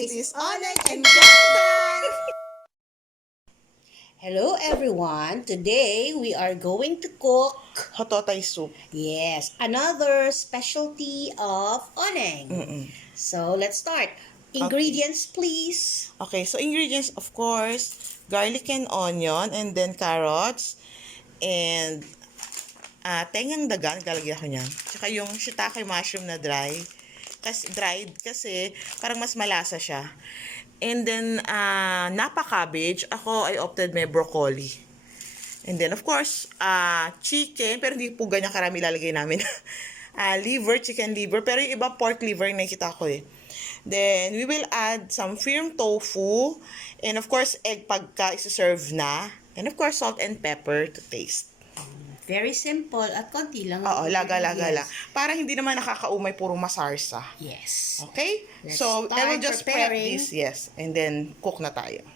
is Oneng and Clang! Hello everyone! Today we are going to cook, Hototay soup. yes, another specialty of Oneng. So let's start. Ingredients please. Okay, so ingredients, of course, garlic and onion, and then carrots, and tengang daga, naglalagay ako niyan. Tsaka yung shiitake mushroom na dried kasi parang mas malasa siya. And then, Napa Cabbage, ako I opted may broccoli. And then, of course, chicken, pero hindi po ganyan karami lalagay namin. Chicken liver, pero yung iba pork liver yung nakikita ko eh. Then, we will add some firm tofu, and of course, egg pagka isi-serve na. And of course, salt and pepper to taste. Very simple at konti lang. Oo, laga-laga Yes. lang. Para hindi naman nakakaumay, puro masarsa. Yes. Okay? Let's So, I will start just prep preparing. this, yes. And then, cook na tayo.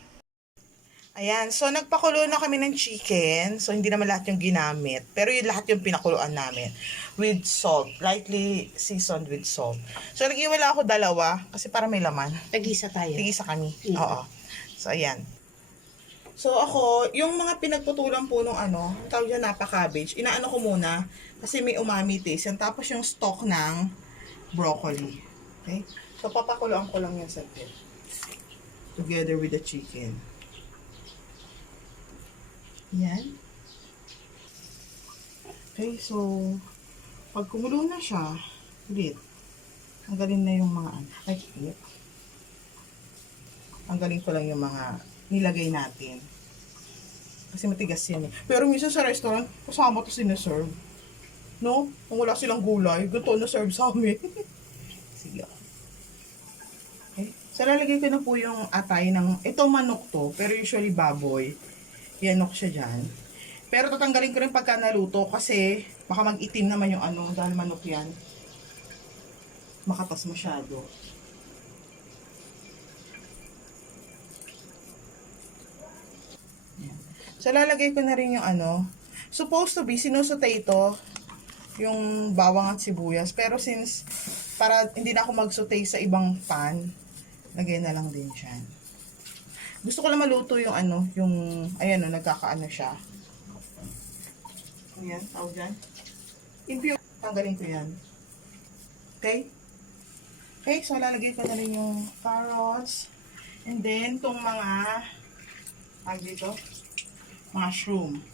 Ayan, so nagpakulo na kami ng chicken. So, hindi naman lahat yung ginamit. Pero yung lahat yung pinakuluan namin. With salt. Lightly seasoned with salt. So, nag-iwala ako dalawa kasi para may laman. Tagisa tayo. Tigisa kami. Mm. Oo. So, ayan. So, ako, yung mga pinagputulan po nung tawag dyan Napa Cabbage, inaano ko muna kasi may umami taste. Yan. Tapos yung stock ng broccoli. Okay? So, papakuloan ko lang yan sa bit. Together with the chicken. Yan. Okay, so, pag kumulo na siya, ulit, tanggalin na yung mga tanggalin ko lang yung mga nilagay natin. Kasi matigas yan eh. Pero minsan sa restaurant, kasama to sinaserve. No? Kung wala silang gulay, ganito na serve sa amin. Sige. Okay. So, lalagay ko na po yung atay ng, ito manok to, pero usually baboy. Yanok siya dyan. Pero tatanggalin ko rin pagka naluto kasi baka mag-itim naman yung dahil manok yan. Makatas masyado. Yan. So, lalagay ko na rin yung supposed to be, sinusutay ito, yung bawang at sibuyas. Pero since, para hindi na ako magsutay sa ibang pan, lagay na lang din dyan. Gusto ko lang maluto yung ayan nagkakaano siya. Ayan, tawag dyan. Impure, tanggalin ko yan. Okay? Okay, so lalagay ko na rin yung carrots. And then, itong mga, mushroom.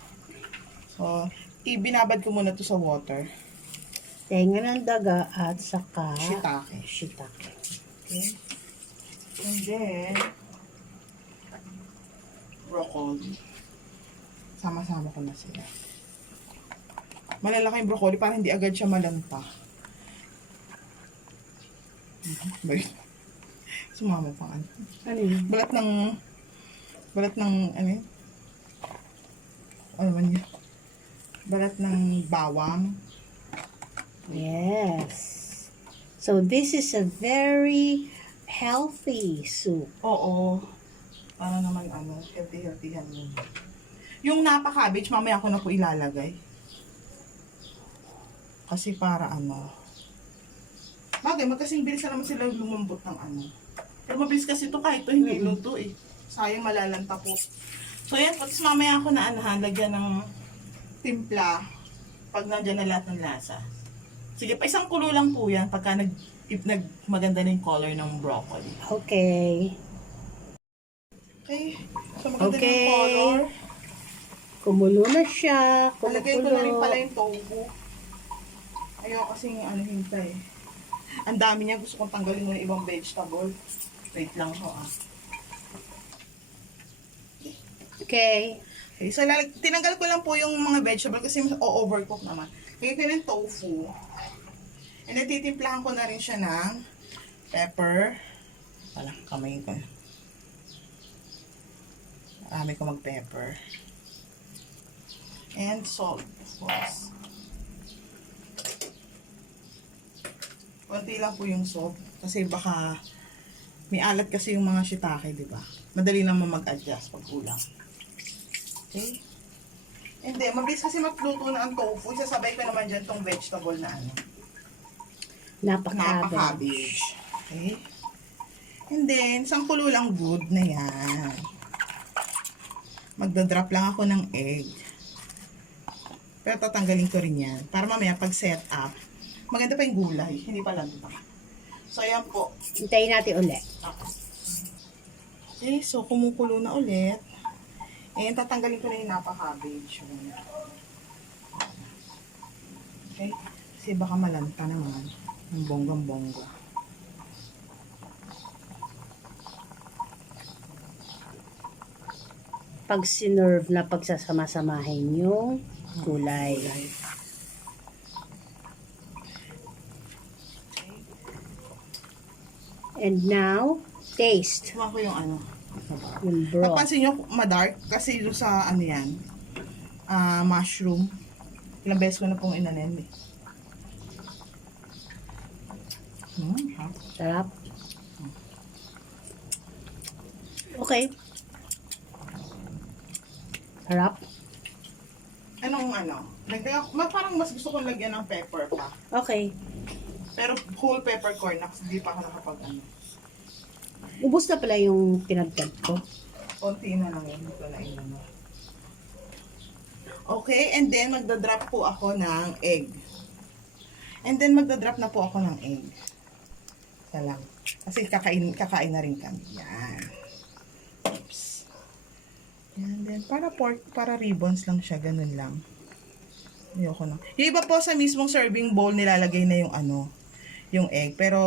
So, ibinabad ko muna to sa water. Tenga ng daga at saka Shitake. Okay? And then, broccoli. Sama-sama ko na sila. Malalaki yung broccoli para hindi agad siya malanta. Sumama pa ano yun? Balat ng ano man yun? Balat ng bawang. Yes. So this is a very healthy soup. Oo. Para naman healthy yan. Yung Napa Cabbage, mamaya ko na po ilalagay. Kasi para bagay, magkasing bilis na naman sila lumambot ng Pero mabilis kasi ito kahit ito hindi luto eh. Sayang malalanta po. So yan, tapos mamaya ako na lagyan ng timpla pag nandiyan na lahat ng lasa. Sige, pa isang kulo lang po yan pagka maganda na yung color ng broccoli. Okay. Okay, so maganda na yung color. Kumulo na siya. Nalagay ko na rin pala yung tofu. Ayaw kasing hintay. Ang dami niya, gusto kong tanggalin mo ng ibang vegetable. Wait lang ho Okay. Okay, so tinanggal ko lang po yung mga vegetable kasi overcook naman. Lagay ko yung tofu. And then titimplahan ko na rin siya ng pepper. Kamayin ko. Marami ko mag-pepper. And salt, of course. Konti lang po yung salt. Kasi baka may alat kasi yung mga shiitake, di ba? Madali naman mag-adjust pag kulang. Okay? And then, mabilis kasi magluto na ang tofu. Isasabay ko naman dyan tong vegetable na Napa Napa Cabbage. Cabbage. Okay? And then, sangkulo lang good na yan. Magdodrop lang ako ng egg. Pero tatanggalin ko rin yan. Para mamaya pag set up, maganda pa yung gulay. Hindi pa lanta. So, ayan po. Hintayin natin ulit. Okay, so kumukulo na ulit. And tatanggalin ko na yung Napa Cabbage. Okay? Kasi baka malanta naman. Ang bonggang-bongga. Pag sinerve na pagsasama-samahin yung gulay. And now, taste. Suwa ko yung ano. Yung broth. Napansin nyo, madark. Kasi doon sa ano yan, mushroom. Ilang beses ko na pong inanen eh. Sarap. Okay. Sarap. Anong ano? Parang mas gusto kong lagyan ng pepper pa. Okay. Pero whole peppercorn, hindi pa ako nakapag ano. Ubus na pala yung pinagtag ko. Konti na lang yun. Ito na yun. Okay, and then magdadrop po ako ng egg. And then magdadrop na po ako ng egg. Isa lang. Kasi kakain na rin kami. Yan. Oops. Yan din. Para ribbons lang siya. Ganun lang. Ayoko na. Yung iba po sa mismong serving bowl nilalagay na yung ano, yung egg. Pero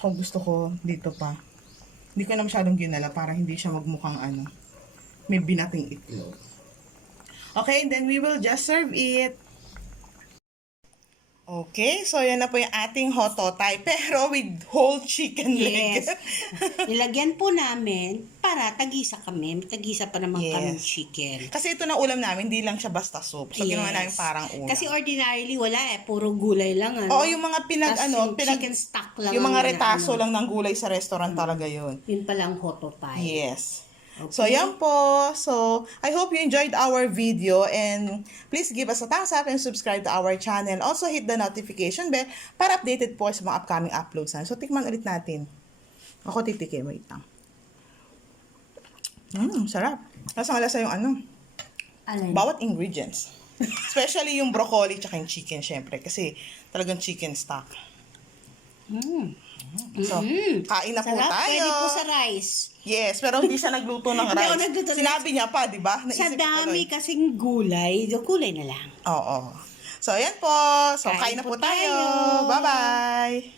ako gusto ko dito pa. Hindi ko na masyadong ginala para hindi siya magmukhang ano, may binating itlog. Okay, then we will just serve it. Okay, so yan na po yung ating hototay, pero with whole chicken leg. Yes. Nilagyan po namin para tagisa kami. Tagisa pa naman kami chicken. Kasi ito na ulam namin, hindi lang siya basta soup. So ginawa namin parang ulam. Kasi ordinarily wala puro gulay lang. Ano? Oo, yung mga chicken stock lang. Yung mga ang retaso lang ng gulay sa restaurant talaga yun. Yun palang hototay. Yes. Okay. So, yan po. So, I hope you enjoyed our video and please give us a thumbs up and subscribe to our channel. Also, hit the notification bell para updated po sa mga upcoming uploads. So, tikman ulit natin. Ako titikim. Wait lang. Sarap. Lasang-lasa yung ano. Alin? Bawat ingredients. Especially yung broccoli tsaka yung chicken, syempre. Kasi talagang chicken stock. So, kain na po Sarap. tayo. Pwede po sa rice. Yes, pero hindi siya nagluto ng Hindi ako rice. nagluto ng Sinabi niya pa, di ba? Sa Naisip ko dami tuloy. kasing gulay, gulay na lang. Oo. So, ayan po. So, kain na po tayo. tayo. Bye-bye.